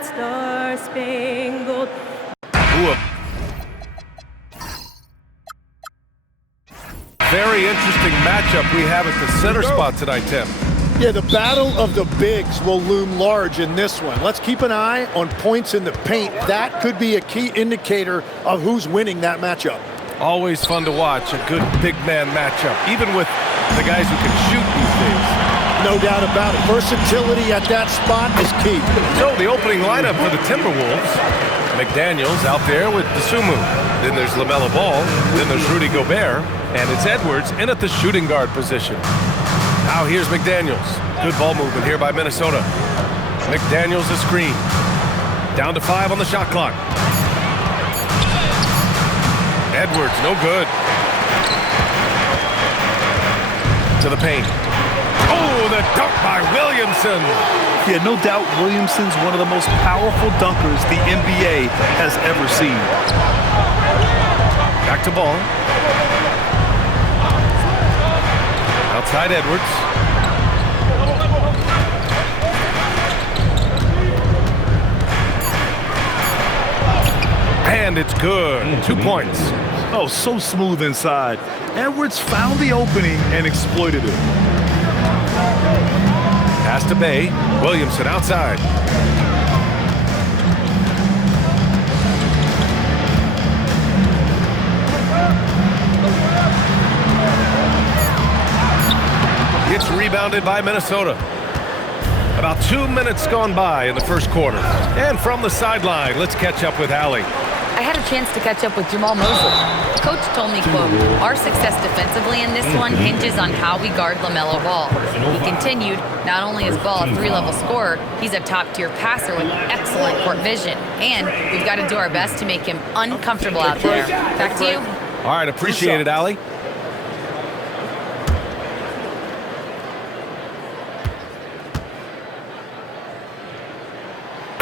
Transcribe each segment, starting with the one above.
that star-spangled. Very interesting matchup we have at the center spot tonight, Tim. Yeah, the battle of the bigs will loom large in this one. Let's keep an eye on points in the paint. That could be a key indicator of who's winning that matchup. Always fun to watch, a good big man matchup, even with the guys who can shoot these days. No doubt about it. Versatility at that spot is key. So the opening lineup for the Timberwolves. McDaniels out there with Dosunmu. Then there's LaMelo Ball. Then there's Rudy Gobert. And it's Edwards in at the shooting guard position. Now here's McDaniels. Good ball movement here by Minnesota. McDaniels a screen. Down to 5 on the shot clock. Edwards, no good. To the paint. Oh, the dunk by Williamson. Yeah, no doubt Williamson's one of the most powerful dunkers the NBA has ever seen. Back to Ball. Outside Edwards. And it's good. 2 points. Oh, so smooth inside. Edwards found the opening and exploited it. Pass to Bay. Williamson outside. It's rebounded by Minnesota. About 2 minutes gone by in the first quarter. And from the sideline, let's catch up with Allie. I had a chance to catch up with Jamal Mosley. Coach told me, quote, "Our success defensively in this one hinges on how we guard LaMelo Ball." He continued, "Not only is Ball a 3-level scorer, he's a top-tier passer with excellent court vision. And we've got to do our best to make him uncomfortable out there." Back to you. All right, appreciate it, Allie.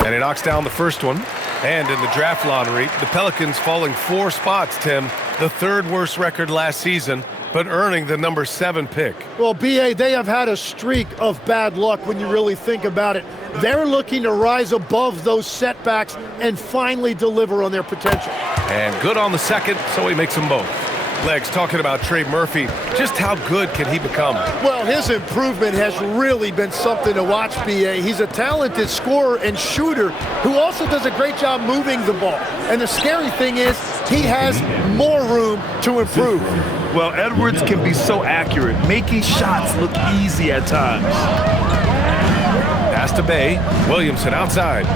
And he knocks down the first one. And in the draft lottery, the Pelicans falling 4 spots, Tim. The 3rd worst record last season, but earning the number 7 pick. Well, B.A., they have had a streak of bad luck when you really think about it. They're looking to rise above those setbacks and finally deliver on their potential. And good on the second, so he makes them both. Legs talking about Trey Murphy. Just how good can he become? Well, his improvement has really been something to watch, B.A. He's a talented scorer and shooter who also does a great job moving the ball. And the scary thing is he has more room to improve. Well, Edwards can be so accurate, making shots look easy at times. Pass to Bay. Williamson outside.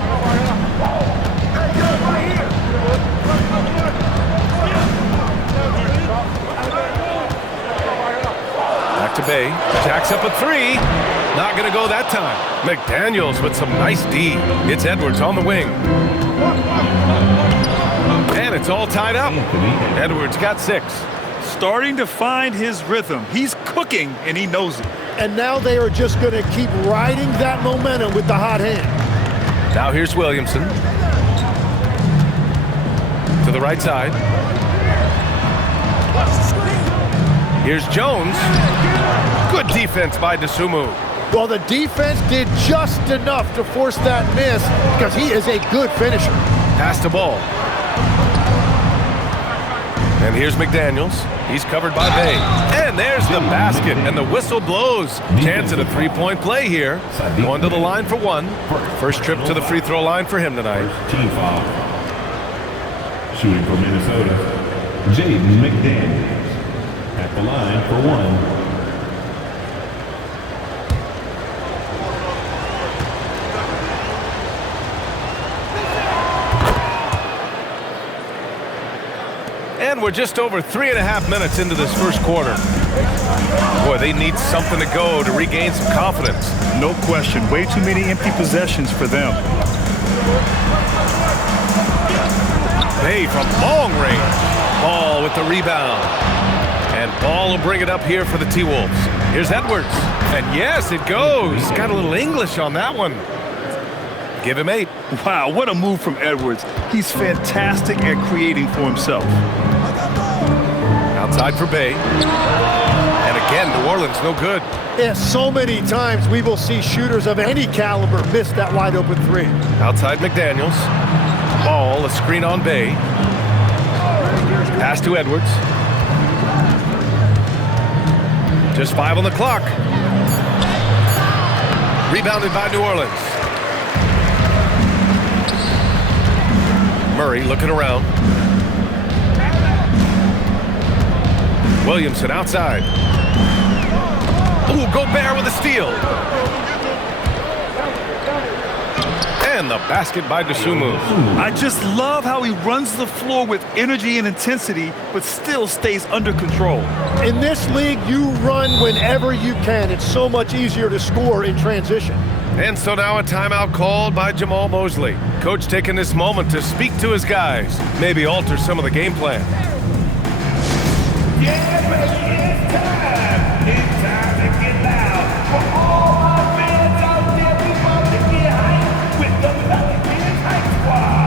Back to Bay. Jacks up a 3. Not going to go that time. McDaniels with some nice D. It's Edwards on the wing. And it's all tied up. Edwards got 6. Starting to find his rhythm. He's cooking, and he knows it. And now they are just going to keep riding that momentum with the hot hand. Now here's Williamson. To the right side. Here's Jones. Good defense by Dosunmu. Well, the defense did just enough to force that miss because he is a good finisher. Pass to Ball. And here's McDaniels. He's covered by Bay. And there's the basket, and the whistle blows. Chance at a 3-point play here. Going to the line for 1. First trip to the free throw line for him tonight. Team foul. Shooting for Minnesota, Jaden McDaniels. At the line for 1. And we're just over 3.5 minutes into this first quarter. Boy, they need something to go to regain some confidence. No question. Way too many empty possessions for them. Bay from long range. Ball with the rebound. And Ball will bring it up here for the T-Wolves. Here's Edwards. And yes, it goes. Got a little English on that one. Give him 8. Wow, what a move from Edwards. He's fantastic at creating for himself. Outside for Bay. And Again, New Orleans, no good. Yeah, so many times we will see shooters of any caliber miss that wide open three. Outside McDaniels. Ball, a screen on Bay. Pass to Edwards. Just 5 on the clock. Rebounded by New Orleans. Murray looking around. Williamson outside. Ooh, Gobert with a steal. And the basket by Dosunmu. I just love how he runs the floor with energy and intensity, but still stays under control. In this league, you run whenever you can. It's so much easier to score in transition. And so now a timeout called by Jamal Mosley. Coach taking this moment to speak to his guys, maybe alter some of the game plan. Yeah, it's time. It's time to get loud. For all my fans out there, we about to get hyped with the Pelicans Hype Squad.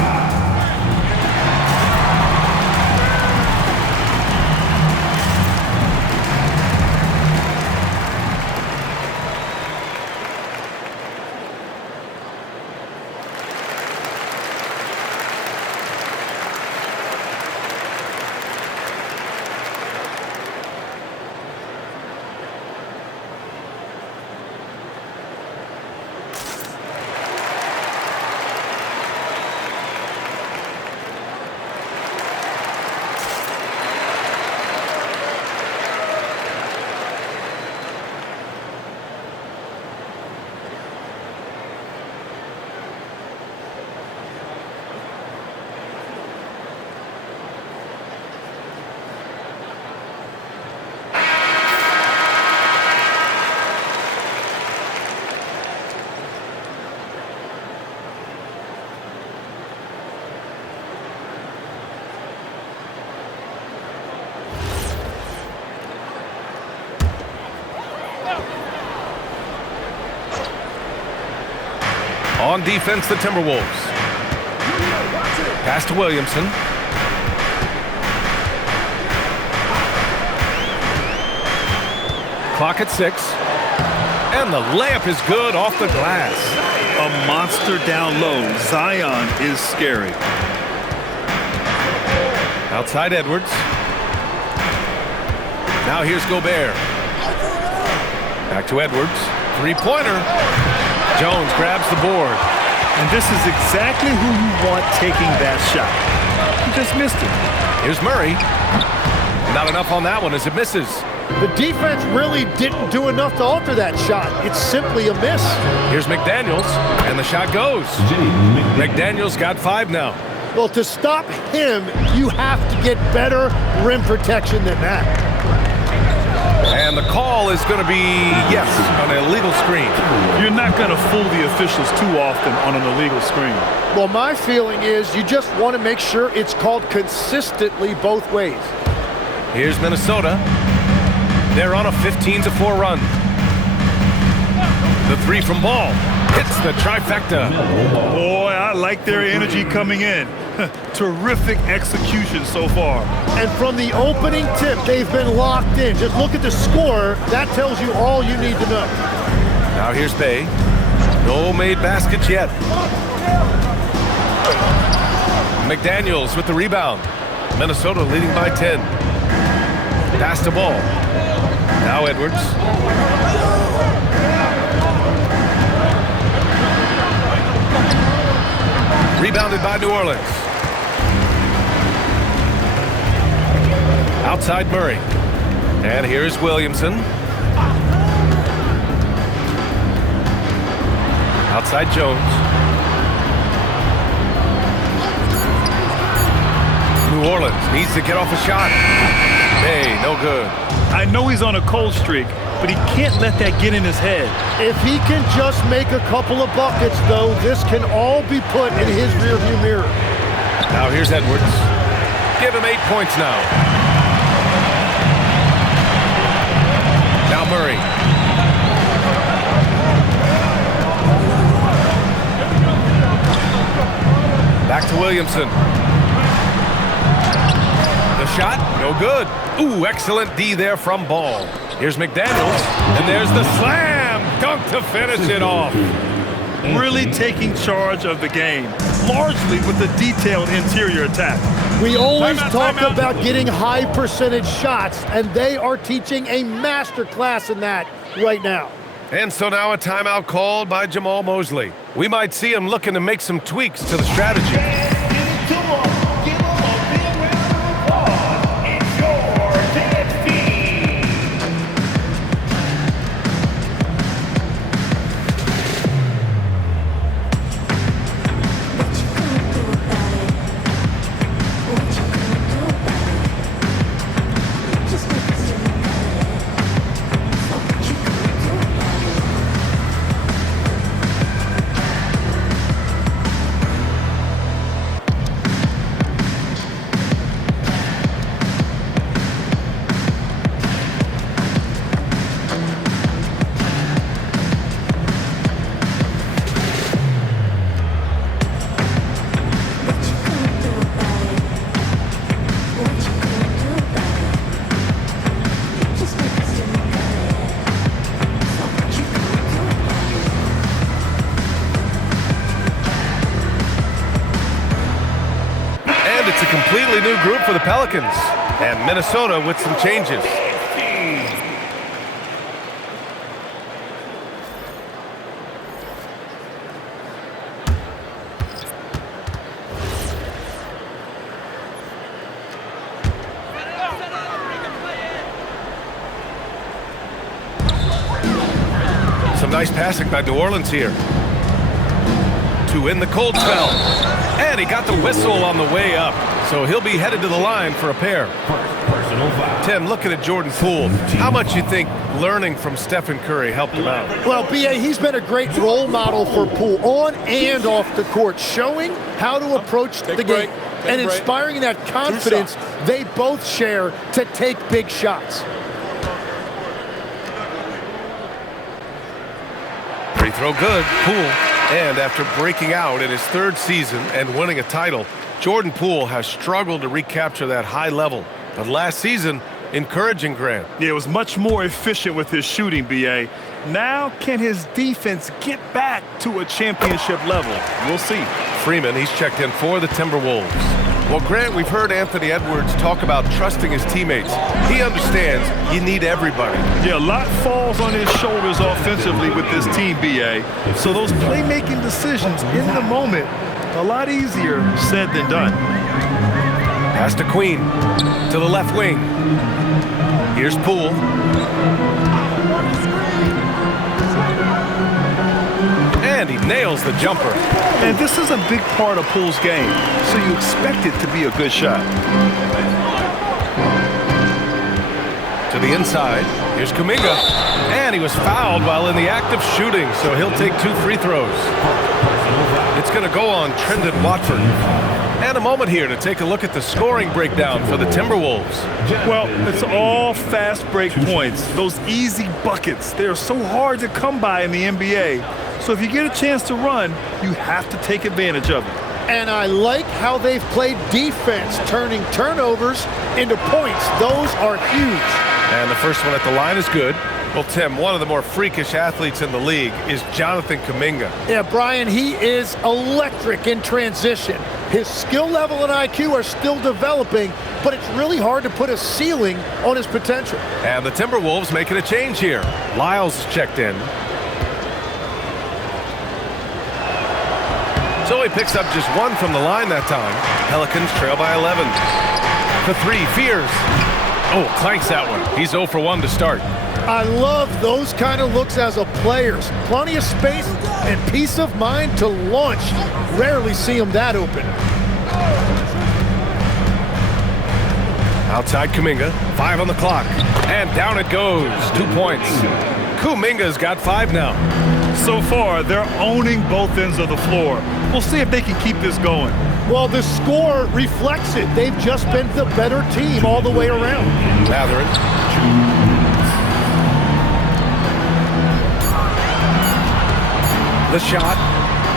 On defense, the Timberwolves. Pass to Williamson. Clock at 6. And the layup is good off the glass. A monster down low. Zion is scary. Outside Edwards. Now here's Gobert. Back to Edwards. Three-pointer. Jones grabs the board. And this is exactly who you want taking that shot. He just missed it. Here's Murray. Not enough on that one as it misses. The defense really didn't do enough to alter that shot. It's simply a miss. Here's McDaniels, and the shot goes. McDaniels got 5 now. Well, to stop him, you have to get better rim protection than that. And the call is going to be, yes, an illegal screen. You're not going to fool the officials too often on an illegal screen. Well, my feeling is you just want to make sure it's called consistently both ways. Here's Minnesota. They're on a 15-4 run. The three from Ball hits the trifecta. Boy, I like their energy coming in. Terrific execution so far. And from the opening tip, they've been locked in. Just look at the score. That tells you all you need to know. Now here's Bay. No made baskets yet. McDaniels with the rebound. Minnesota leading by 10. Pass the ball. Now Edwards. Rebounded by New Orleans. Outside Murray. And here's Williamson. Outside Jones. New Orleans needs to get off a shot. Hey, no good. I know he's on a cold streak, but he can't let that get in his head. If he can just make a couple of buckets, though, this can all be put in his rearview mirror. Now here's Edwards. Give him 8 points now. Now Murray. Back to Williamson. The shot, no good. Ooh, excellent D there from Ball. Here's McDaniels, and there's the slam dunk to finish it off. Really taking charge of the game, largely with the detailed interior attack. We always talk timeout. about getting high percentage shots, and they are teaching a master class in that right now. And so now a timeout called by Jamal Mosley. We might see him looking to make some tweaks to the strategy. Give it to him. Give him a big round of applause. It's your dance team. And it's a completely new group for the Pelicans. And Minnesota with some changes. Some nice passing by New Orleans here. To win the cold spell. And he got the whistle on the way up. So he'll be headed to the line for a pair. Personal foul. Tim, looking at Jordan Poole, how much you think learning from Stephen Curry helped him out? Well, B.A., he's been a great role model for Poole on and off the court, showing how to approach the game and inspiring that confidence they both share to take big shots. Free throw good, Poole. And after breaking out in his third season and winning a title, Jordan Poole has struggled to recapture that high level. But last season, encouraging, Grant. Yeah, it was much more efficient with his shooting, B.A. Now, can his defense get back to a championship level? We'll see. Freeman, he's checked in for the Timberwolves. Well, Grant, we've heard Anthony Edwards talk about trusting his teammates. He understands you need everybody. Yeah, a lot falls on his shoulders offensively with this team, B.A. So those playmaking decisions in the moment, a lot easier said than done. Pass to Queen, to the left wing. Here's Poole. And he nails the jumper. And this is a big part of Poole's game, so you expect it to be a good shot. To the inside, here's Kuminga. And he was fouled while in the act of shooting, so he'll take 2 free throws. It's going to go on Trendon Watford. And a moment here to take a look at the scoring breakdown for the Timberwolves. Well, it's all fast break points, those easy buckets. They're so hard to come by in the NBA. So if you get a chance to run, you have to take advantage of it. And I like how they've played defense, turning turnovers into points. Those are huge. And the first one at the line is good. Well, Tim, one of the more freakish athletes in the league is Jonathan Kuminga. Yeah, Brian, he is electric in transition. His skill level and IQ are still developing, but it's really hard to put a ceiling on his potential. And the Timberwolves making a change here. Lyles checked in. So he picks up just 1 from the line that time. Pelicans trail by 11. The 3, Fears. Oh, clanks that one. He's 0 for 1 to start. I love those kind of looks as a player. Plenty of space and peace of mind to launch. Rarely see him that open. Outside Kuminga, 5 on the clock. And down it goes, 2 points. Kuminga's got 5 now. So far, they're owning both ends of the floor. We'll see if they can keep this going. Well, the score reflects it. They've just been the better team all the way around. Mathurin. The shot.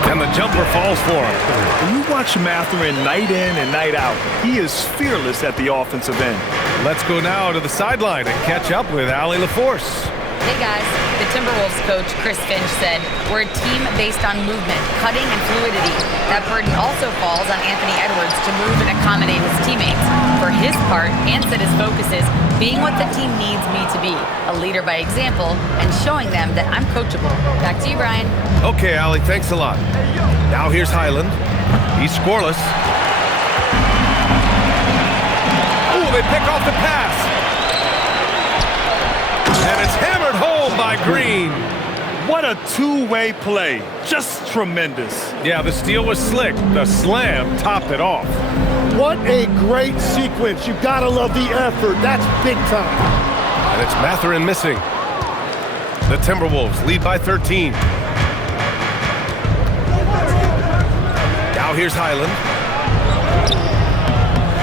And the jumper falls for him. When you watch Mathurin night in and night out, he is fearless at the offensive end. Let's go now to the sideline and catch up with Allie LaForce. Hey guys, the Timberwolves coach, Chris Finch, said, "We're a team based on movement, cutting, and fluidity. That burden also falls on Anthony Edwards to move and accommodate his teammates. For his part, Ant said his focus is being what the team needs me to be, a leader by example, and showing them that I'm coachable." Back to you, Brian. Okay, Allie, thanks a lot. Now here's Highland. He's scoreless. Oh, they pick off the pass. And it's hammered home by Green. What a two-way play. Just tremendous. Yeah, the steal was slick. The slam topped it off. What a great sequence. You gotta love the effort. That's big time. And it's Mathurin missing. The Timberwolves lead by 13. Now here's Highland.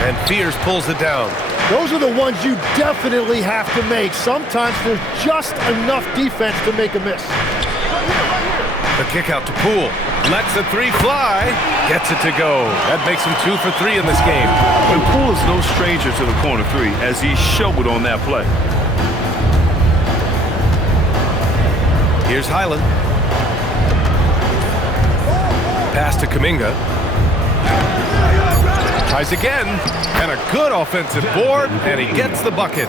And Fears pulls it down. Those are the ones you definitely have to make. Sometimes there's just enough defense to make a miss. The kick out to Poole. Lets the three fly. Gets it to go. That makes him 2 for 3 in this game. And Poole is no stranger to the corner three, as he showed on that play. Here's Highland. Pass to Kuminga. Tries again. And a good offensive board, and he gets the bucket.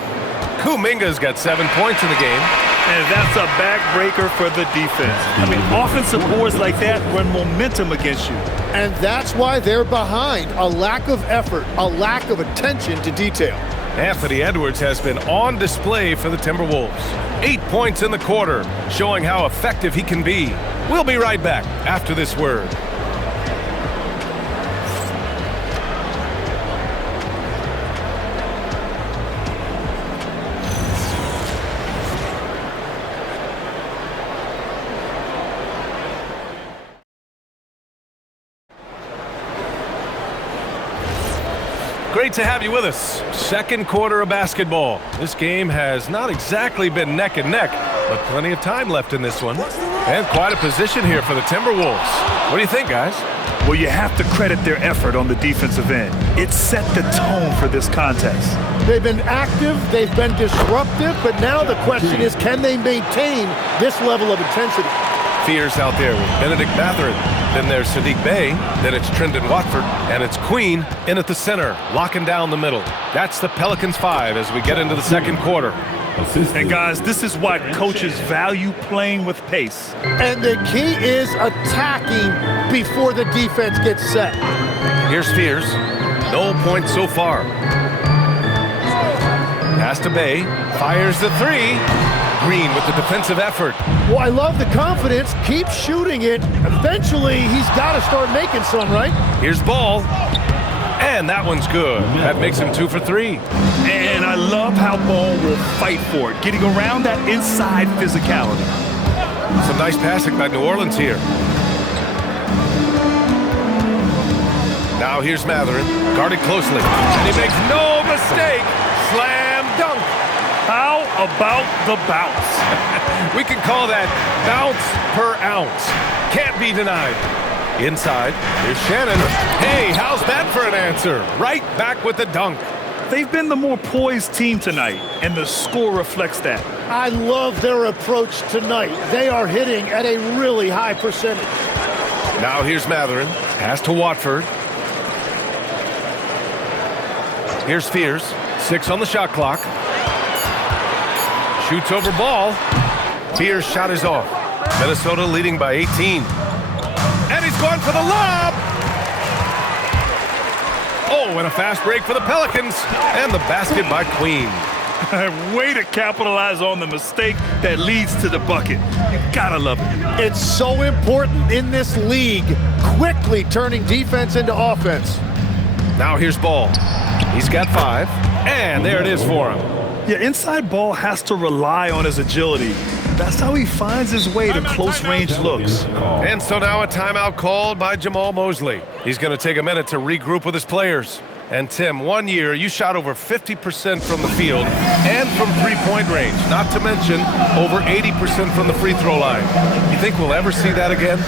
Kuminga's got 7 points in the game. And that's a backbreaker for the defense. I mean, offensive boards like that run momentum against you. And that's why they're behind. A lack of effort, a lack of attention to detail. Anthony Edwards has been on display for the Timberwolves. 8 points in the quarter, showing how effective he can be. We'll be right back after this word. Great to have you with us. Second quarter of basketball. This game has not exactly been neck and neck, but plenty of time left in this one. And quite a position here for the Timberwolves. What do you think, guys? Well, you have to credit their effort on the defensive end. It set the tone for this contest. They've been active, they've been disruptive, but now the question is, can they maintain this level of intensity? Fears out there with Benedict Mathurin. Then there's Sadiq Bey. Then it's Trendon Watford. And it's Queen in at the center, locking down the middle. That's the Pelicans 5 as we get into the second quarter. And guys, this is why coaches value playing with pace. And the key is attacking before the defense gets set. Here's Fears. No points so far. Pass to Bey. Fires the three. Green with the defensive effort. Well, I love the confidence. Keep shooting it. Eventually, he's got to start making some, right? Here's Ball. And that one's good. That makes him 2 for 3. And I love how Ball will fight for it, getting around that inside physicality. Some nice passing by New Orleans here. Now here's Mathurin, guarded closely. And he makes no mistake. Slam dunk. How about the bounce? We can call that bounce per ounce. Can't be denied. Inside, here's Shannon. Hey, how's that for an answer? Right back with the dunk. They've been the more poised team tonight, and the score reflects that. I love their approach tonight. They are hitting at a really high percentage. Now here's Mathurin. Pass to Watford. Here's Fears. 6 on the shot clock. Shoots over Ball. Fears' shot is off. Minnesota leading by 18. And he's going for the lob. Oh, and a fast break for the Pelicans. And the basket by Queen. Way to capitalize on the mistake that leads to the bucket. You gotta love it. It's so important in this league, quickly turning defense into offense. Now here's Ball. He's got 5. And there it is for him. Yeah, inside Ball has to rely on his agility. That's how he finds his way to close-range looks. And so now a timeout called by Jamal Mosley. He's going to take a minute to regroup with his players. And Tim, 1 year you shot over 50% from the field and from three-point range, not to mention over 80% from the free throw line. You think we'll ever see that again?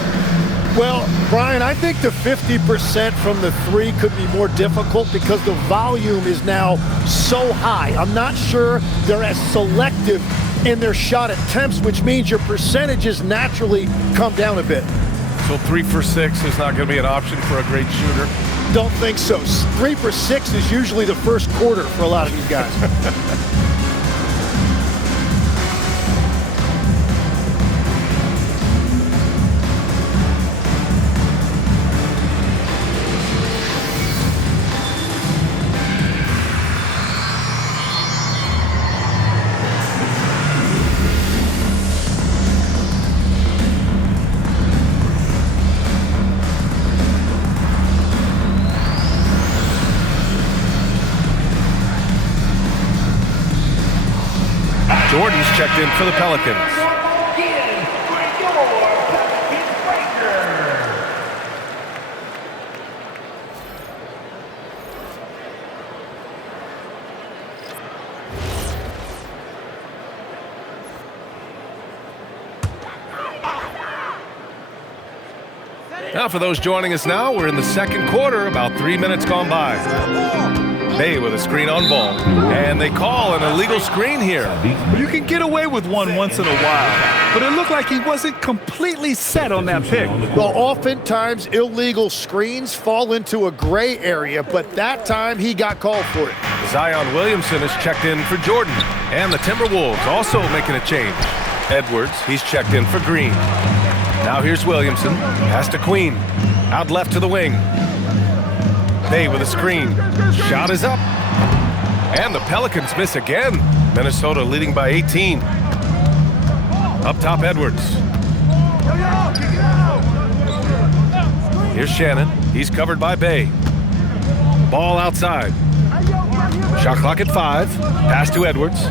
Well, Brian, I think the 50% from the three could be more difficult because the volume is now so high. I'm not sure they're as selective in their shot attempts, which means your percentages naturally come down a bit. So 3 for 6 is not going to be an option for a great shooter. Don't think so. 3 for 6 is usually the first quarter for a lot of these guys. Jordan's checked in for the Pelicans. Again, for your Pelicans Breaker. Now for those joining us now, we're in the second quarter, about 3 minutes gone by. Bay with a screen on ball. And they call an illegal screen here. You can get away with one once in a while, but it looked like he wasn't completely set on that pick. Well, oftentimes illegal screens fall into a gray area, but that time he got called for it. Zion Williamson is checked in for Jordan. And the Timberwolves also making a change. Edwards, he's checked in for Green. Now here's Williamson. Pass to Queen. Out left to the wing. Bay with a screen. Shot is up. And the Pelicans miss again. Minnesota leading by 18. Up top, Edwards. Here's Shannon. He's covered by Bay. Ball outside. Shot clock at 5. Pass to Edwards.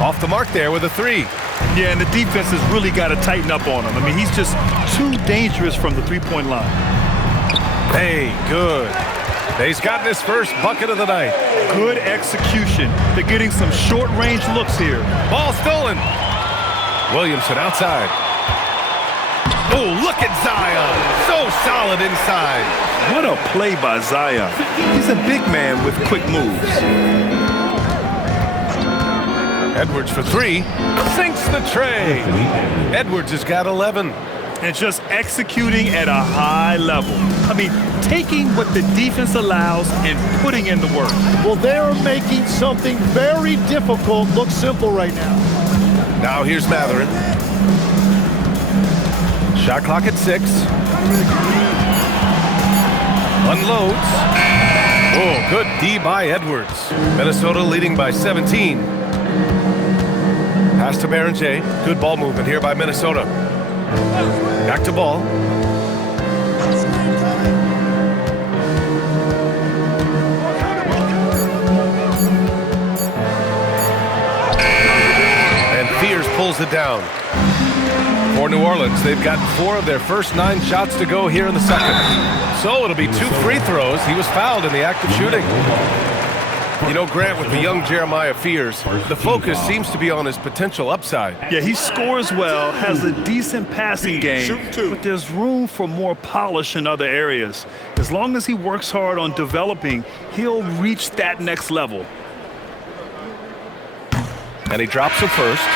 Off the mark there with a 3. Yeah, and the defense has really got to tighten up on him. I mean, he's just too dangerous from the three-point line. Bay, good. Bay's gotten his first bucket of the night. Good execution. They're getting some short-range looks here. Ball stolen. Williamson outside. Oh, look at Zion. So solid inside. What a play by Zion. He's a big man with quick moves. Edwards for 3. Sinks the tray. Edwards has got 11. And just executing at a high level. I mean, taking what the defense allows and putting in the work. Well, they're making something very difficult look simple right now. Now here's Matherin. Shot clock at 6. Unloads. Oh, good D by Edwards. Minnesota leading by 17. Pass to Berenger. Good ball movement here by Minnesota. Back to ball. And Fears pulls it down. For New Orleans, they've gotten 4 of their first 9 shots to go here in the second. So it'll be 2 free throws. He was fouled in the act of shooting. You know, Grant, with the young Jeremiah Fears, the focus seems to be on his potential upside. Yeah, he scores well, has a decent passing game, but there's room for more polish in other areas. As long as he works hard on developing, he'll reach that next level. And he drops a first.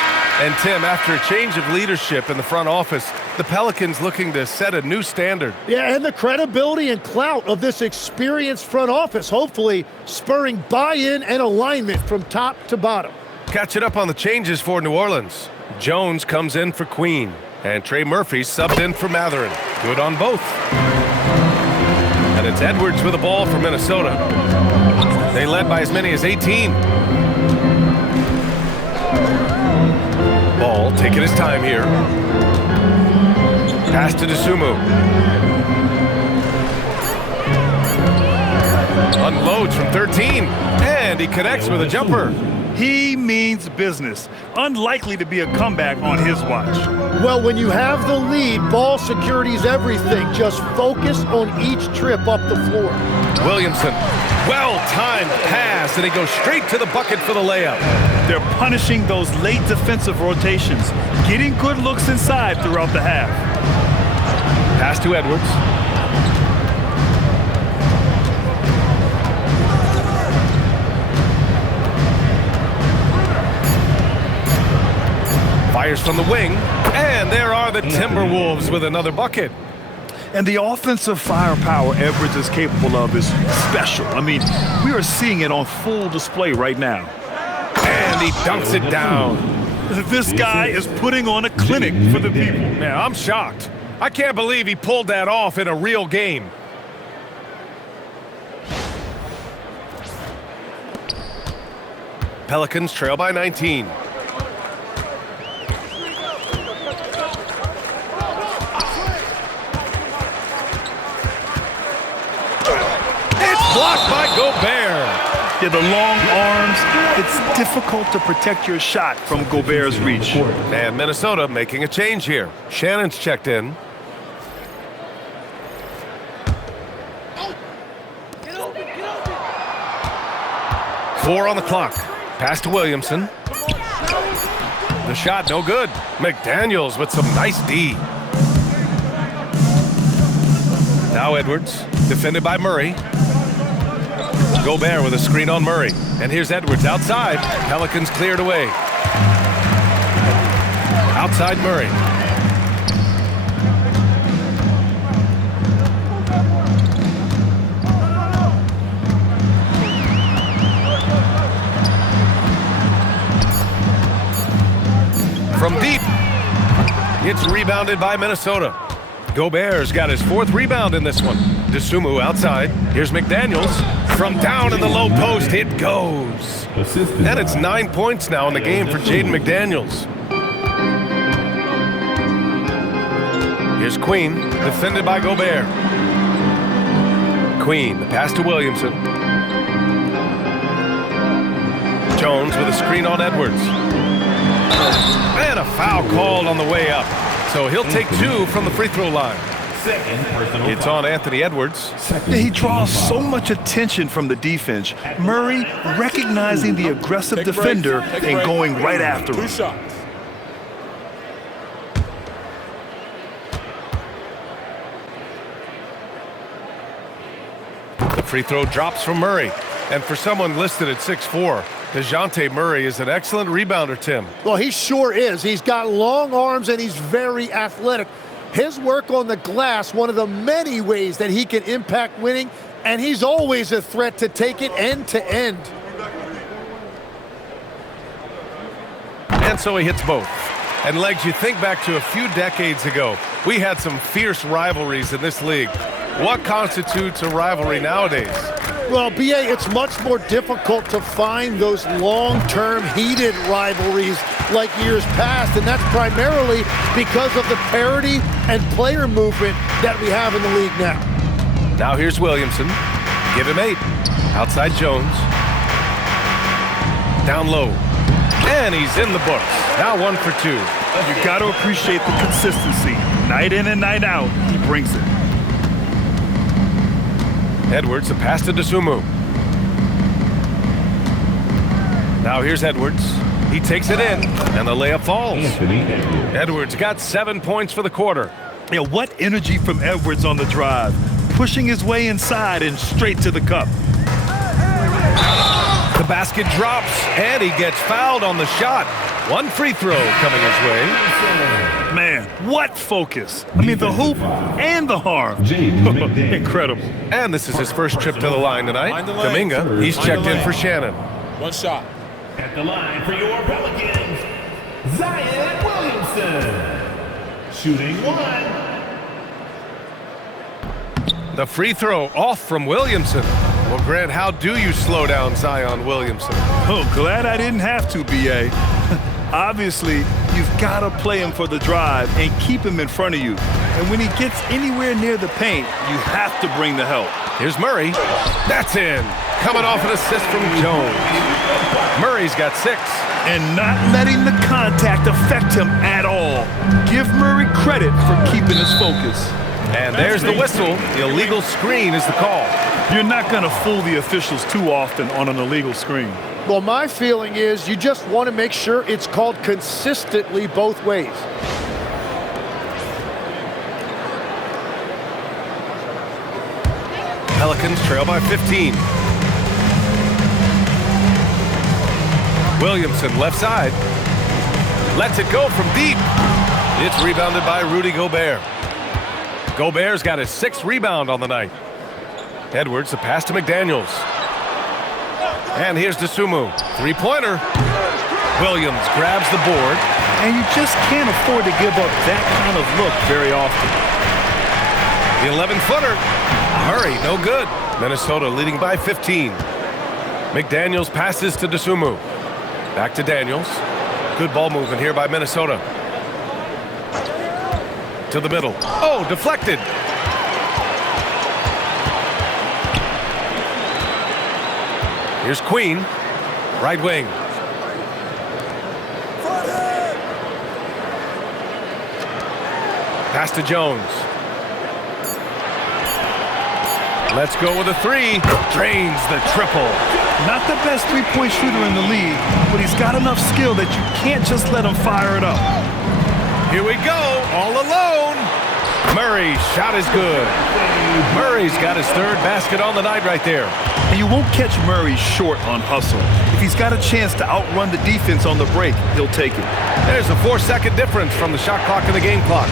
And Tim, after a change of leadership in the front office, the Pelicans looking to set a new standard. Yeah, and the credibility and clout of this experienced front office, hopefully spurring buy-in and alignment from top to bottom. Catching up on the changes for New Orleans. Jones comes in for Queen. And Trey Murphy subbed in for Matherin. Good on both. And it's Edwards with the ball for Minnesota. They led by as many as 18. Ball taking his time here. Pass to Dosunmu. Unloads from 13. And he connects with a jumper. He means business. Unlikely to be a comeback on his watch. Well, when you have the lead, ball security is everything. Just focus on each trip up the floor. Williamson, well-timed pass, and he goes straight to the bucket for the layup. They're punishing those late defensive rotations, getting good looks inside throughout the half. Pass to Edwards. Fires from the wing, and there are the Timberwolves with another bucket. And the offensive firepower Edwards is capable of is special. I mean, we are seeing it on full display right now. And he dunks it down. This guy is putting on a clinic for the people. Man, I'm shocked. I can't believe he pulled that off in a real game. Pelicans trail by 19. Blocked by Gobert. Yeah, the long arms, it's difficult to protect your shot from Gobert's reach. And Minnesota making a change here. Shannon's checked in. Four on the clock. Pass to Williamson. The shot no good. McDaniels with some nice D. Now Edwards, defended by Murray. Gobert with a screen on Murray. And here's Edwards outside. Pelicans cleared away. Outside Murray. From deep. It's rebounded by Minnesota. Gobert's got his fourth rebound in this one. Dosunmu outside. Here's McDaniels. From down in the low post, it goes. And it's 9 points now in the game for Jaden McDaniels. Here's Queen, defended by Gobert. Queen, the pass to Williamson. Jones with a screen on Edwards. And a foul called on the way up. So he'll take two from the free throw line. It's on Anthony Edwards. He draws so much attention from the defense. Murray recognizing the aggressive defender and going right after him. The free throw drops from Murray. And for someone listed at 6'4", DeJounte Murray is an excellent rebounder, Tim. Well, he sure is. He's got long arms and he's very athletic. His work on the glass, one of the many ways that he can impact winning, and he's always a threat to take it end to end. And so he hits both. And Legs, you think back to a few decades ago, we had some fierce rivalries in this league. What constitutes a rivalry nowadays? Well, B.A., it's much more difficult to find those long-term heated rivalries like years past, and that's primarily because of the parity and player movement that we have in the league now. Now here's Williamson. Give him 8. Outside Jones. Down low. And he's in the books. Now 1 for 2. You got to appreciate the consistency. Night in and night out, he brings it. Edwards, a pass to Dosunmu. Now here's Edwards. He takes it in, and the layup falls. Edwards got 7 points for the quarter. Yeah, what energy from Edwards on the drive. Pushing his way inside and straight to the cup. The basket drops, and he gets fouled on the shot. 1 free throw coming his way. Man, what focus. I mean, the hoop and the harm. Incredible. And this is his first trip to the line tonight. Kuminga, he's checked in for Shannon. One shot. At the line for your Pelicans, Zion Williamson. Shooting 1. The free throw off from Williamson. Well, Grant, how do you slow down Zion Williamson? Oh, glad I didn't have to, B.A. Obviously, you've got to play him for the drive and keep him in front of you. And when he gets anywhere near the paint, you have to bring the help. Here's Murray. That's in. Coming off an assist from Jones. Murray's got 6. And not letting the contact affect him at all. Give Murray credit for keeping his focus. And there's the whistle. The illegal screen is the call. You're not going to fool the officials too often on an illegal screen. Well, my feeling is you just want to make sure it's called consistently both ways. Pelicans trail by 15. Williamson left side. Lets it go from deep. It's rebounded by Rudy Gobert. Gobert's got his 6th rebound on the night. Edwards, the pass to McDaniels. And here's Dosunmu. Three-pointer. Williams grabs the board. And you just can't afford to give up that kind of look very often. The 11-footer. Murray, no good. Minnesota leading by 15. McDaniels passes to Dosunmu. Back to Daniels. Good ball movement here by Minnesota. To the middle. Oh, deflected. Here's Queen. Right wing. Pass to Jones. Let's go with a 3. Drains the triple. Not the best three-point shooter in the league, but he's got enough skill that you can't just let him fire it up. Here we go, all alone. Murray's shot is good. Murray's got his 3rd basket on the night right there. And you won't catch Murray short on hustle. If he's got a chance to outrun the defense on the break, he'll take it. There's a 4-second difference from the shot clock and the game clock.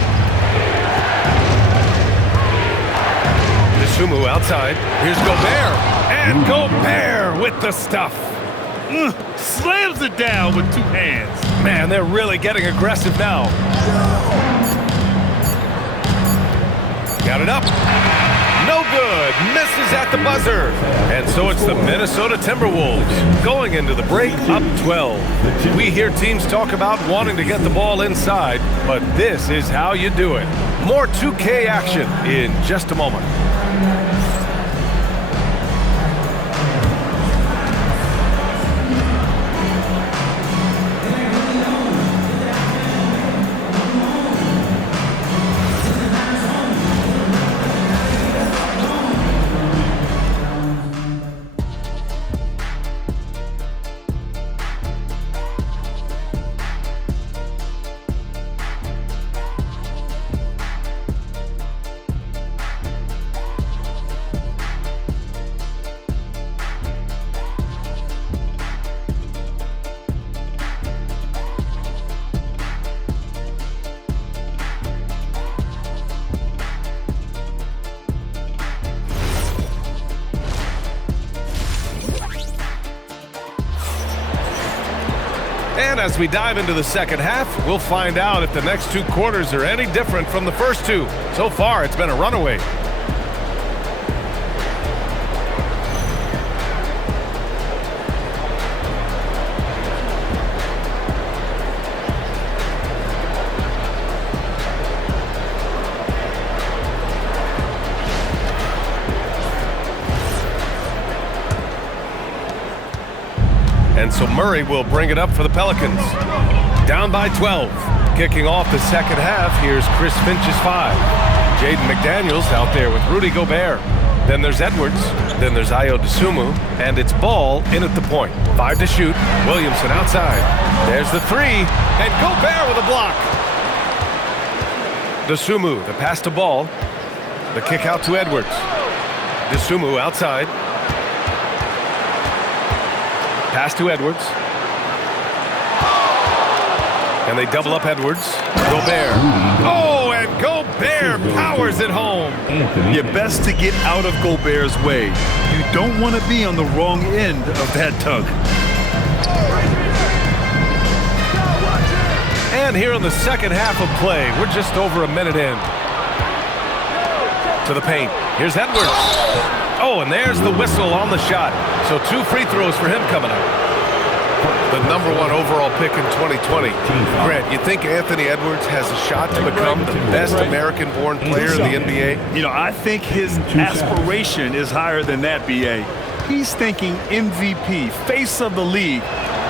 Dosunmu outside. Here's Gobert. And Gobert with the stuff. Slams it down with 2 hands. Man, they're really getting aggressive now. Got it up. No good. Misses at the buzzer. And so it's the Minnesota Timberwolves going into the break up 12. We hear teams talk about wanting to get the ball inside, but this is how you do it. More 2K action in just a moment. And as we dive into the second half, we'll find out if the next 2 quarters are any different from the first 2. So far, it's been a runaway. And so Murray will bring it up for the Pelicans. Down by 12. Kicking off the second half, here's Chris Finch's 5. Jaden McDaniels out there with Rudy Gobert. Then there's Edwards. Then there's Ayo Dosunmu. And it's Ball in at the point. 5 to shoot. Williamson outside. There's the 3. And Gobert with a block. Dosunmu, the pass to Ball. The kick out to Edwards. Dosunmu outside. Pass to Edwards. And they double up Edwards. Gobert. Oh, and Gobert powers it home. You're best to get out of Gobert's way. You don't want to be on the wrong end of that tug. And here in the second half of play, we're just over a minute in. To the paint. Here's Edwards. Oh, and there's the whistle on the shot. So 2 free throws for him coming up. The number 1 overall pick in 2020. Grant, you think Anthony Edwards has a shot to become the best American-born player in the NBA? You know, I think his aspiration is higher than that, B.A. He's thinking MVP, face of the league.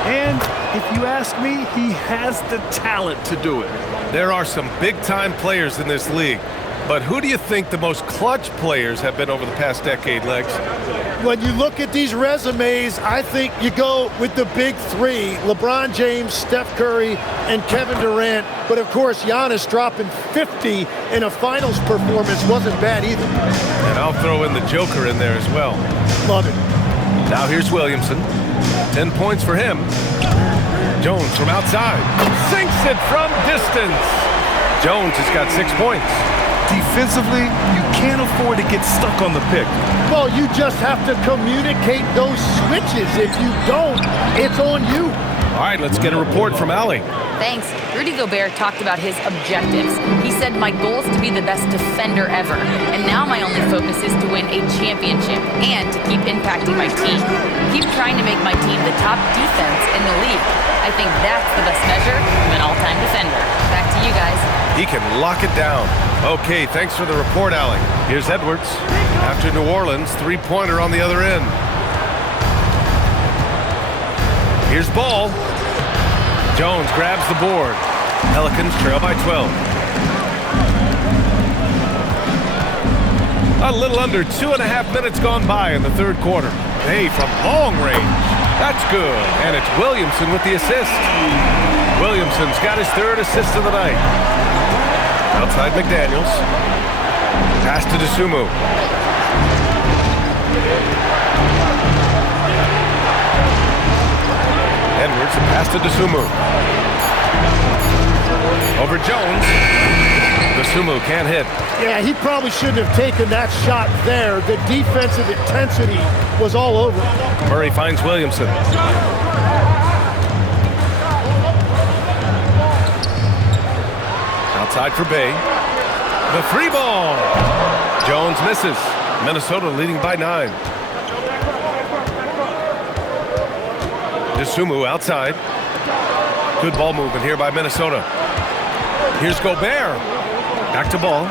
And if you ask me, he has the talent to do it. There are some big-time players in this league, But who do you think the most clutch players have been over the past decade, Legs? When you look at these resumes, I think you go with the big three, LeBron James, Steph Curry, and Kevin Durant. But, of course, Giannis dropping 50 in a finals performance wasn't bad either. And I'll throw in the Joker in there as well. Love it. Now here's Williamson. 10 points for him. Jones from outside. Sinks it from distance. Jones has got 6 points. Defensively, you can't afford to get stuck on the pick. Well, you just have to communicate those switches. If you don't, it's on you. All right, let's get a report from Allie. Thanks. Rudy Gobert talked about his objectives. He said, my goal is to be the best defender ever. And now my only focus is to win a championship and to keep impacting my team. Keep trying to make my team the top defense in the league. I think that's the best measure of an all-time defender. Back to you guys. He can lock it down. Okay, thanks for the report, Allie. Here's Edwards. After New Orleans, three-pointer on the other end. Here's Ball. Jones grabs the board. Pelicans trail by 12. A little under 2.5 minutes gone by in the third quarter. Hey, from long range. That's good. And it's Williamson with the assist. Williamson's got his third assist of the night. Outside McDaniels. Pass to Dosunmu. Edwards, a pass to Dosunmu. Over Jones. Dosunmu can't hit. Yeah, he probably shouldn't have taken that shot there. The defensive intensity was all over. Murray finds Williamson. Outside for Bay. The three ball. Jones misses. Minnesota leading by 9. Dosunmu outside. Good ball movement here by Minnesota. Here's Gobert. Back to Ball.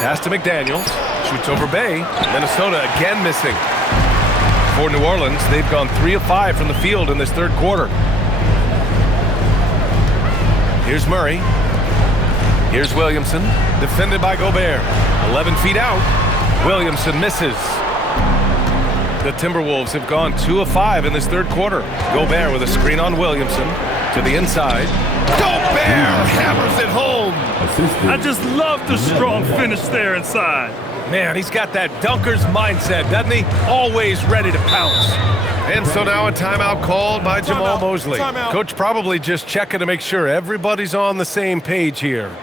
Pass to McDaniels. Shoots over Bay. Minnesota again missing. For New Orleans, they've gone 3 of 5 from the field in this third quarter. Here's Murray. Here's Williamson. Defended by Gobert. 11 feet out. Williamson misses. The Timberwolves have gone 2 of 5 in this third quarter. Gobert with a screen on Williamson. To the inside. Gobert hammers it home. I just love the strong finish there inside. Man, he's got that dunker's mindset, doesn't he? Always ready to pounce. And so now a timeout called by Jamal Mosley. Coach probably just checking to make sure everybody's on the same page here.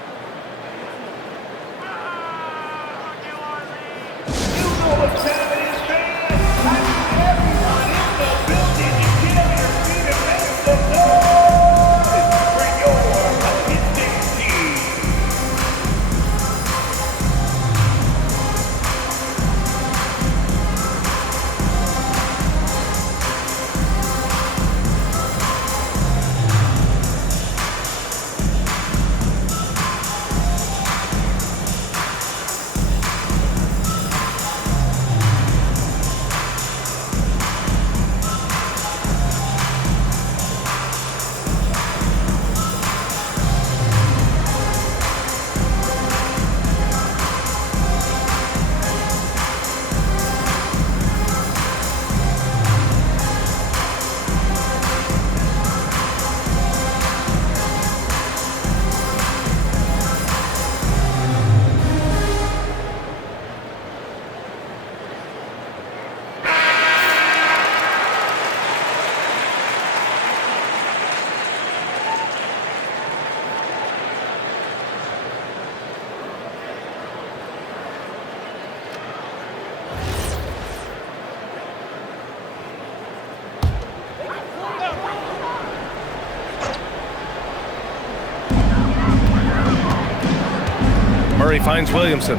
Murray finds Williamson.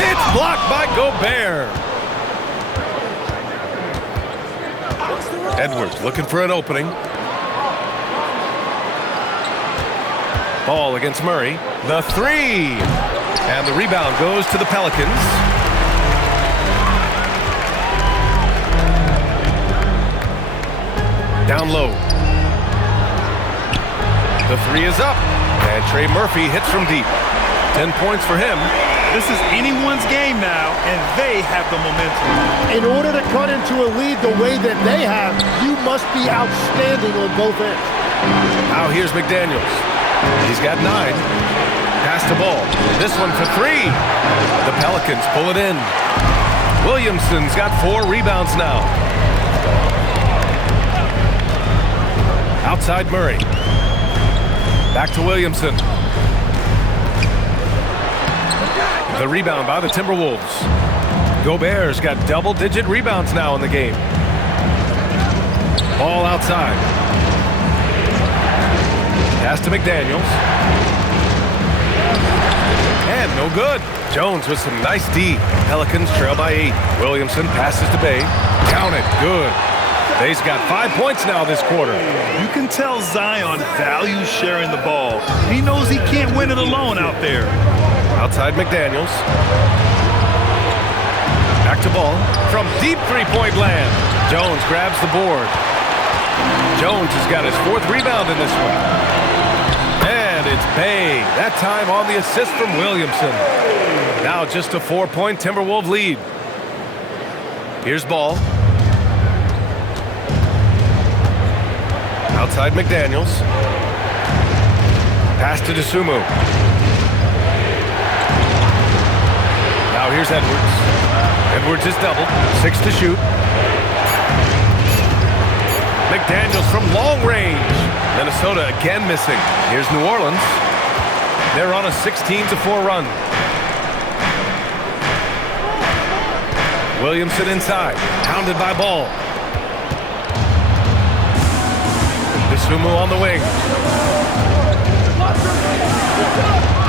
It's blocked by Gobert. Edwards looking for an opening. Ball against Murray. The three. And the rebound goes to the Pelicans. Down low. The three is up, and Trey Murphy hits from deep. 10 points for him. This is anyone's game now, and they have the momentum. In order to cut into a lead the way that they have, you must be outstanding on both ends. Now here's McDaniels. He's got 9. Pass the ball. This one for 3. The Pelicans pull it in. Williamson's got 4 rebounds now. Outside Murray. Back to Williamson. The rebound by the Timberwolves. Gobert's got double-digit rebounds now in the game. Ball outside. Pass to McDaniels. And no good. Jones with some nice D. Pelicans trail by 8. Williamson passes to Bay. Count it. Good. Bay's got 5 points now this quarter. You can tell Zion values sharing the ball. He knows he can't win it alone out there. Outside McDaniels. Back to ball. From deep three-point land. Jones grabs the board. Jones has got his 4th rebound in this one. And it's Bay. That time on the assist from Williamson. Now just a 4-point Timberwolves lead. Here's Ball. Outside McDaniels. Pass to DeSumo. Now here's Edwards. Edwards is doubled. 6 to shoot. McDaniels from long range. Minnesota again missing. Here's New Orleans. They're on a 16-4 run. Williamson inside. Pounded by Ball. DeSumo on the wing.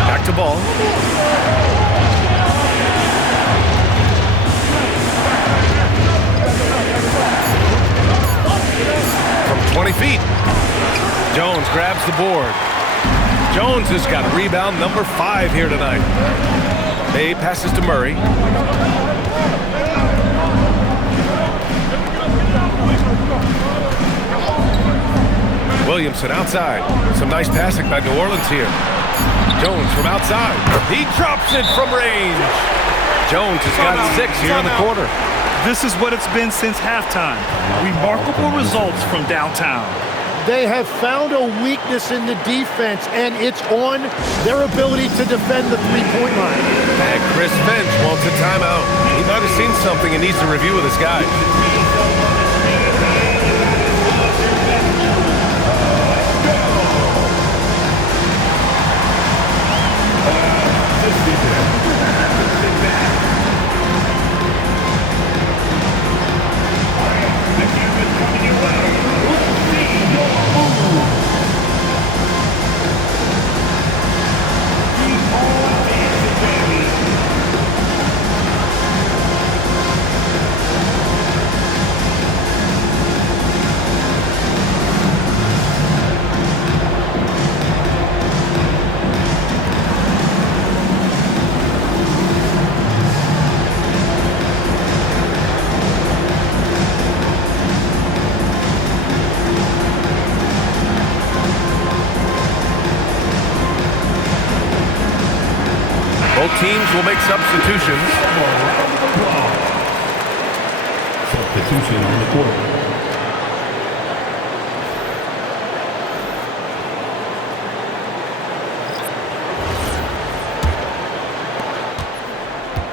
Back to Ball. From 20 feet. Jones grabs the board. Jones has got rebound number 5 here tonight. Bay passes to Murray. Williamson outside. Some nice passing by New Orleans here. Jones from outside. He drops it from range. Jones has got 6 here in the quarter. This is what it's been since halftime. Remarkable results from downtown. They have found a weakness in the defense, and it's on their ability to defend the three-point line. And Chris Finch wants a timeout. He might have seen something and needs to review with his guys. Both teams will make substitutions. Substitution on the court.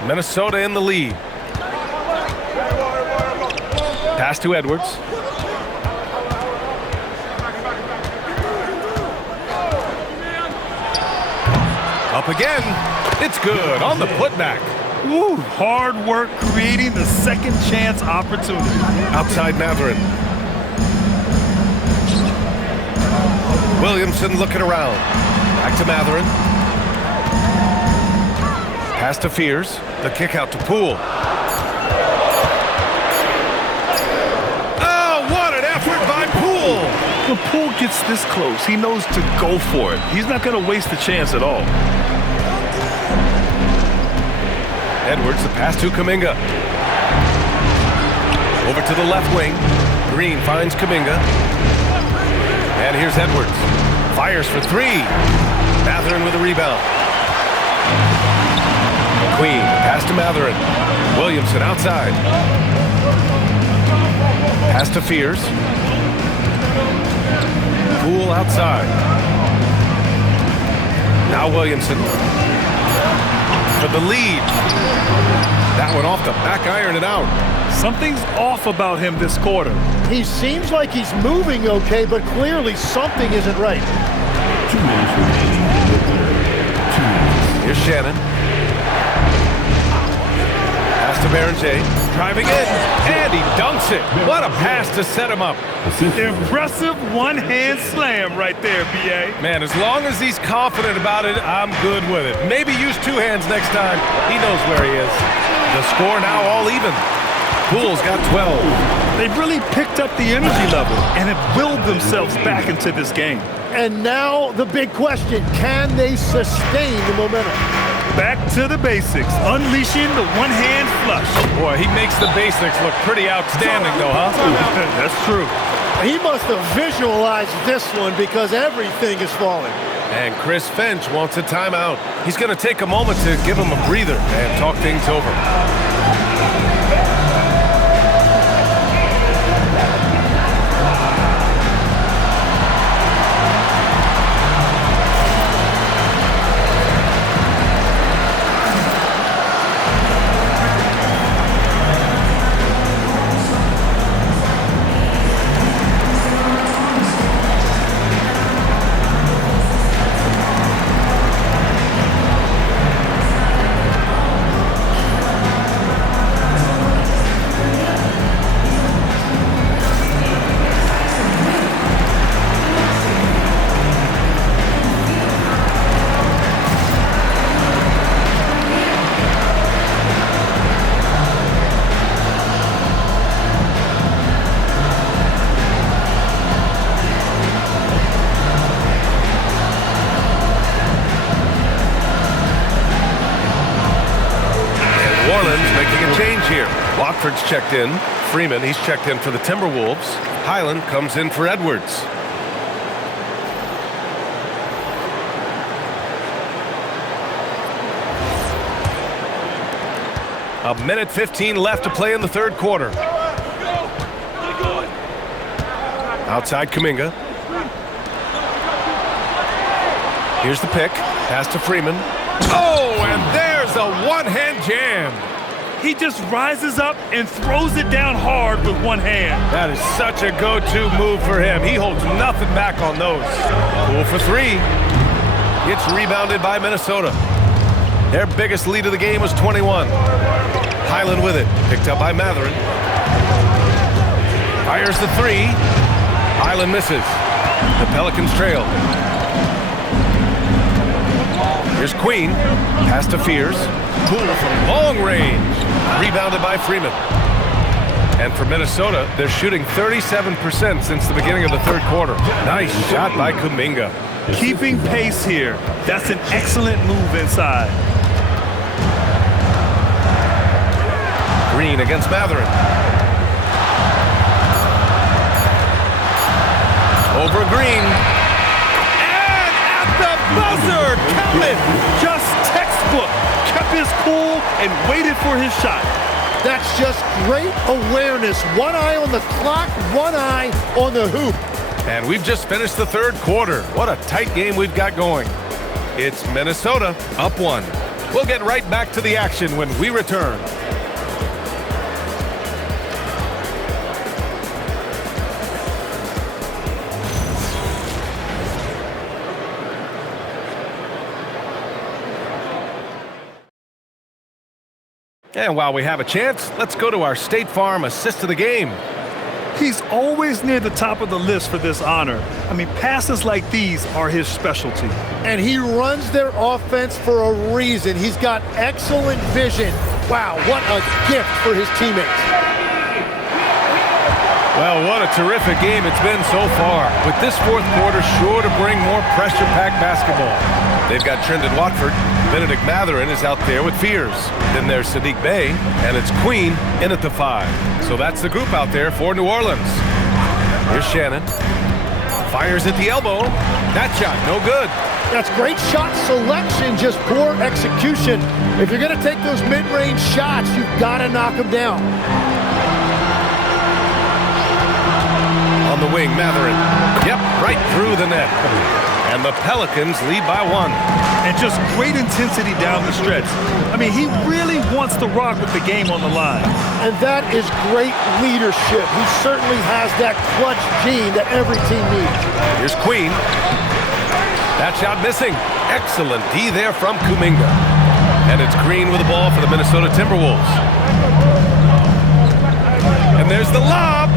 Minnesota in the lead. Pass to Edwards. Up again. It's good on the putback. Woo, hard work creating the second chance opportunity. Outside Mathurin. Williamson looking around. Back to Mathurin. Pass to Fears. The kick out to Poole. Oh, what an effort by Poole! When Poole gets this close, he knows to go for it. He's not going to waste the chance at all. Edwards, the pass to Kuminga. Over to the left wing. Green finds Kuminga. And here's Edwards. Fires for three. Mathurin with a rebound. Queen, pass to Mathurin. Williamson outside. Pass to Fears. Poole outside. Now Williamson for the lead. That one off the back iron and out. Something's off about him this quarter. He seems like he's moving okay, but clearly something isn't right. 2 minutes remaining in the third. 2 minutes. Here's Shannon. Pass to Berenger. Driving in. And he dunks it. What a pass to set him up. Assist. Impressive one-hand slam right there, B.A. Man, as long as he's confident about it, I'm good with it. Maybe use two hands next time. He knows where he is. The score now all even. Poole's got 12. They've really picked up the energy level and have willed themselves back into this game. And now the big question, can they sustain the momentum? Back to the basics, unleashing the one-hand flush. Boy, he makes the basics look pretty outstanding, though, huh? That's true. He must have visualized this one because everything is falling. And Chris Finch wants a timeout. He's going to take a moment to give him a breather and talk things over. Watford's checked in. Freeman, he's checked in for the Timberwolves. Highland comes in for Edwards. A minute 15 left to play in the third quarter. Outside Kuminga. Here's the pick. Pass to Freeman. Oh, and there's a one-hand jam. He just rises up and throws it down hard with one hand. That is such a go-to move for him. He holds nothing back on those. Poole for three. It's rebounded by Minnesota. Their biggest lead of the game was 21. Highland with it. Picked up by Mathurin. Fires the three. Highland misses. The Pelicans trail. Here's Queen. Pass to Fears. Poole from long range. Rebounded by Freeman. And for Minnesota, they're shooting 37% since the beginning of the third quarter. Nice shot by Kuminga. Keeping pace here. That's an excellent move inside. Green against Mathurin. Over Green. And at the buzzer, count it. Just textbook. Kept his cool and waited for his shot. That's just great awareness. One eye on the clock, one eye on the hoop. And we've just finished the third quarter. What a tight game we've got going. It's Minnesota up one. We'll get right back to the action when we return. And while we have a chance, let's go to our State Farm assist of the game. He's always near the top of the list for this honor. I mean, passes like these are his specialty. And he runs their offense for a reason. He's got excellent vision. Wow, what a gift for his teammates. Well, what a terrific game it's been so far. With this fourth quarter sure to bring more pressure-packed basketball. They've got Trendon Watford. Benedict Mathurin is out there with Fears. Then there's Sadiq Bey, and it's Queen in at the 5. So that's the group out there for New Orleans. Here's Shannon. Fires at the elbow. That shot, no good. That's great shot selection, just poor execution. If you're going to take those mid-range shots, you've got to knock them down. On the wing, Matherin. Yep, right through the net. And the Pelicans lead by 1. And just great intensity down the stretch. I mean, he really wants to rock with the game on the line. And that is great leadership. He certainly has that clutch gene that every team needs. Here's Queen. That shot missing. Excellent D there from Kuminga. And it's Green with the ball for the Minnesota Timberwolves. And there's the lob.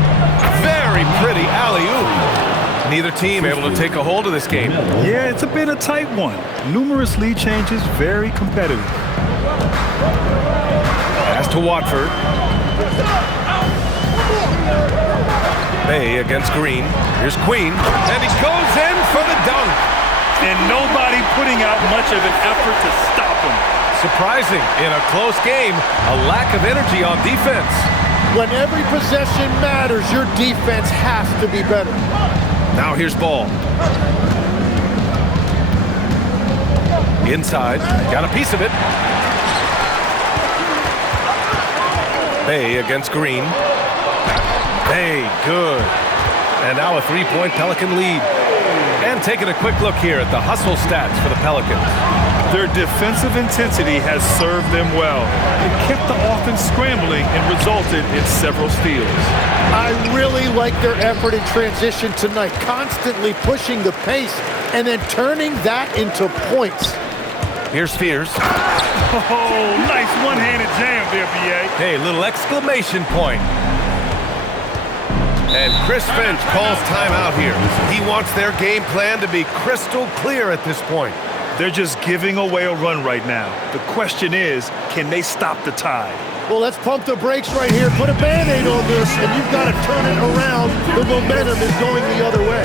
Very pretty alley-oop. Neither team able to take a hold of this game. Yeah, it's been a tight one. Numerous lead changes, very competitive. Pass to Watford. Bay against Green. Here's Queen. And he goes in for the dunk. And nobody putting out much of an effort to stop him. Surprising, in a close game, a lack of energy on defense. When every possession matters, your defense has to be better. Now here's Ball. Inside, got a piece of it. Bay against Green. Bay, good. And now a three-point Pelican lead. And taking a quick look here at the hustle stats for the Pelicans. Their defensive intensity has served them well. It kept the offense scrambling and resulted in several steals. I really like their effort in transition tonight, constantly pushing the pace and then turning that into points. Here's Spears. Oh, nice one-handed jam there, B.A. Hey, little exclamation point. And Chris Finch calls timeout here. He wants their game plan to be crystal clear at this point. They're just giving away a run right now. The question is, can they stop the tide? Well, let's pump the brakes right here. Put a Band-Aid on this, and you've got to turn it around. The momentum is going the other way.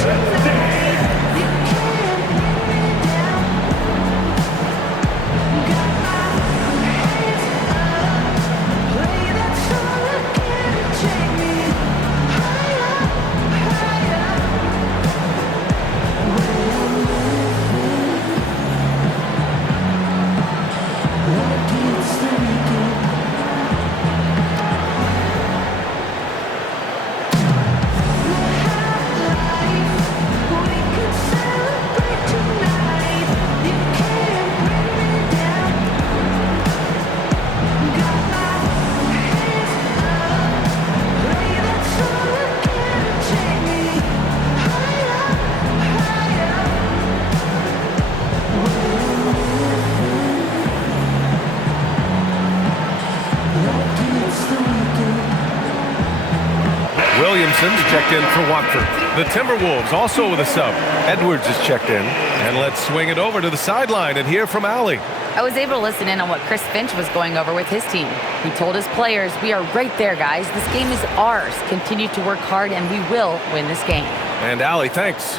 Williamson's checked in for Watford. The Timberwolves also with a sub. Edwards is checked in. And let's swing it over to the sideline and hear from Allie. I was able to listen in on what Chris Finch was going over with his team. He told his players, "We are right there, guys. This game is ours. Continue to work hard, and we will win this game." And Allie, thanks.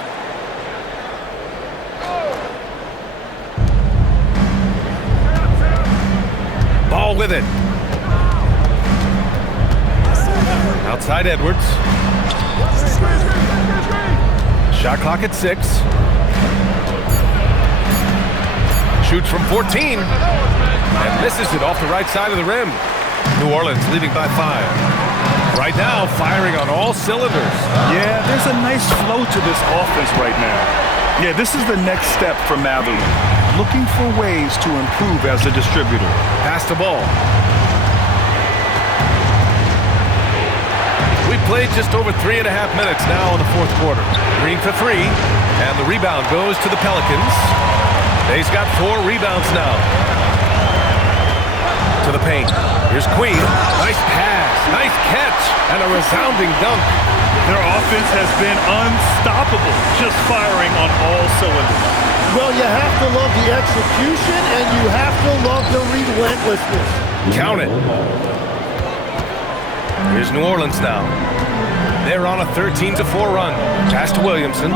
Ball with it. Outside Edwards. Shot clock at 6. Shoots from 14. And misses it off the right side of the rim. New Orleans leading by 5. Right now, firing on all cylinders. Yeah, there's a nice flow to this offense right now. Yeah, this is the next step for Matherin. Looking for ways to improve as a distributor. Pass the ball. We played just over 3.5 minutes now in the fourth quarter. Green for 3, and the rebound goes to the Pelicans. They've got 4 rebounds now. To the paint. Here's Queen. Nice pass, nice catch, and a resounding dunk. Their offense has been unstoppable, just firing on all cylinders. Well, you have to love the execution, and you have to love the relentlessness. Count it. Here's New Orleans now. They're on a 13-4 run. Pass to Williamson.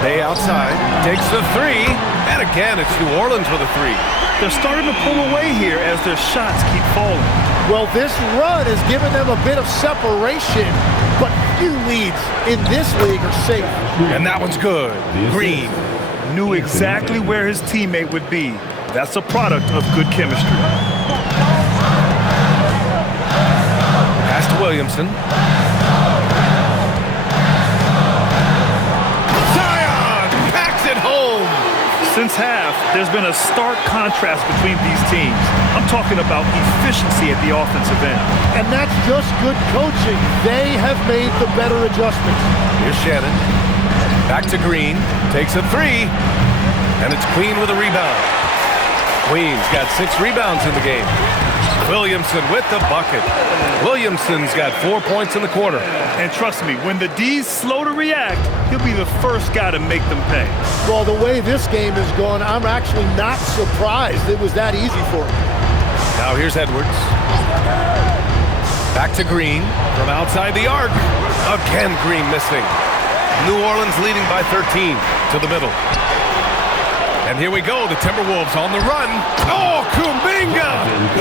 Bay outside. Takes the 3. And again, it's New Orleans with a 3. They're starting to pull away here as their shots keep falling. Well, this run has given them a bit of separation, but few leads in this league are safe. And that one's good. Green. Knew exactly where his teammate would be. That's a product of good chemistry. Pass to Williamson. Zion packs it home. Since half, there's been a stark contrast between these teams. I'm talking about efficiency at the offensive end. And that's just good coaching. They have made the better adjustments. Here's Shannon. Back to Green. Takes a three. And it's Queen with a rebound. Queen's got 6 rebounds in the game. Williamson with the bucket. Williamson's got 4 points in the quarter. And trust me, when the D's slow to react, he'll be the first guy to make them pay. Well, the way this game is going, I'm actually not surprised it was that easy for him. Now here's Edwards. Back to Green from outside the arc. Again, Green missing. New Orleans leading by 13 to the middle. And here we go, the Timberwolves on the run. Oh, Kuminga!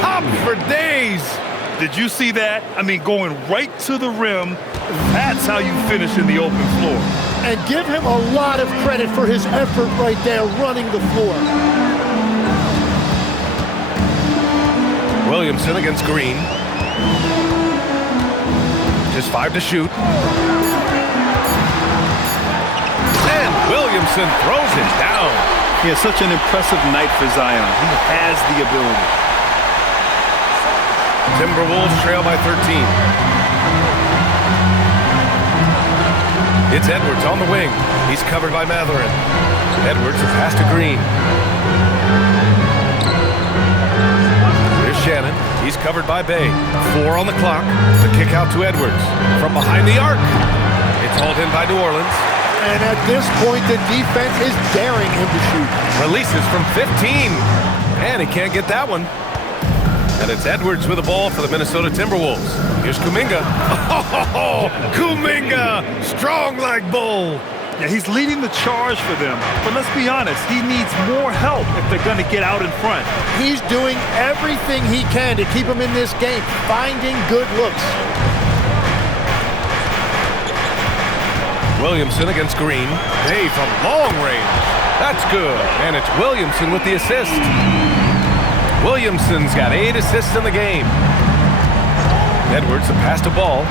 Up for days! Did you see that? I mean, going right to the rim. That's how you finish in the open floor. And give him a lot of credit for his effort right there running the floor. Williamson against Green. Just 5 to shoot. And Williamson throws it down. He has such an impressive night for Zion. He has the ability. Timberwolves trail by 13. It's Edwards on the wing. He's covered by Matherin. Edwards, a pass to Green. Here's Shannon. He's covered by Bay. 4 on the clock. The kick out to Edwards. From behind the arc. It's hauled in by New Orleans. And at this point, the defense is daring him to shoot. Releases from 15. And he can't get that one. And it's Edwards with the ball for the Minnesota Timberwolves. Here's Kuminga. Oh, Kuminga! Strong like bull. Yeah, he's leading the charge for them. But let's be honest, he needs more help if they're going to get out in front. He's doing everything he can to keep him in this game, finding good looks. Williamson against Green. Hey, from long range. That's good. And it's Williamson with the assist. Williamson's got 8 assists in the game. Edwards, a pass to Ball.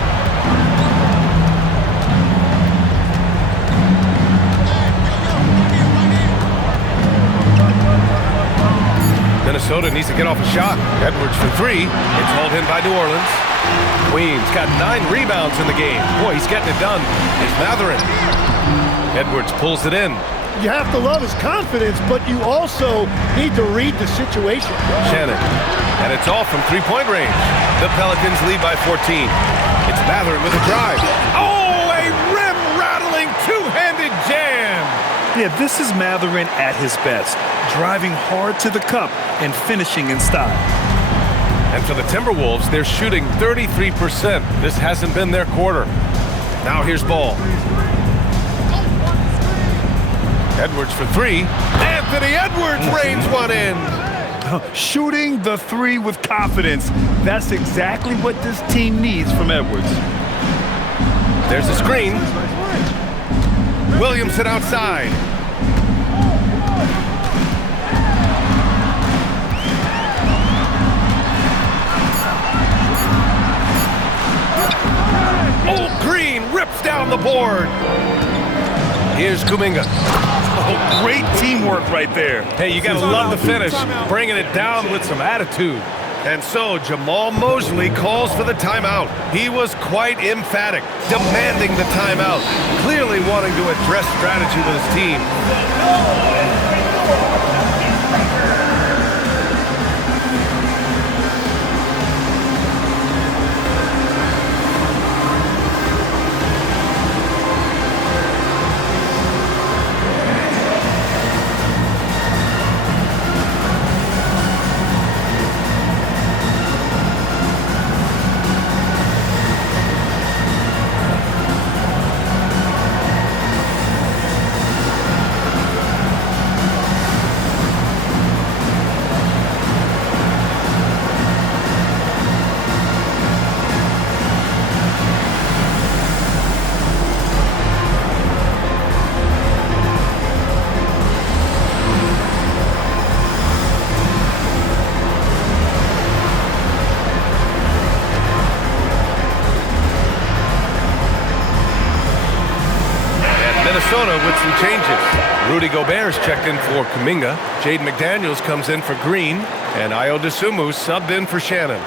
Minnesota needs to get off a shot. Edwards for 3. It's hauled in by New Orleans. Queen's got 9 rebounds in the game. Boy, he's getting it done. It's Matherin. Edwards pulls it in. You have to love his confidence, but you also need to read the situation. Shannon. And it's off from 3-point range. The Pelicans lead by 14. It's Matherin with a drive. Oh, a rim-rattling two-handed jam. Yeah, this is Matherin at his best. Driving hard to the cup and finishing in style. And for the Timberwolves, they're shooting 33%. This hasn't been their quarter. Now here's Ball. Edwards for 3. Anthony Edwards rains one in. Shooting the 3 with confidence. That's exactly what this team needs from Edwards. There's a screen. Williamson outside. Oh, Green rips down the board. Here's Kuminga. Oh, great teamwork right there. Hey, you gotta love the finish. Bringing it down with some attitude. And so Jamal Mosley calls for the timeout. He was quite emphatic, demanding the timeout, clearly wanting to address strategy with his team. Minnesota with some changes. Rudy Gobert's checked in for Kuminga. Jaden McDaniels comes in for Green. And Ayo Dosunmu subbed in for Shannon.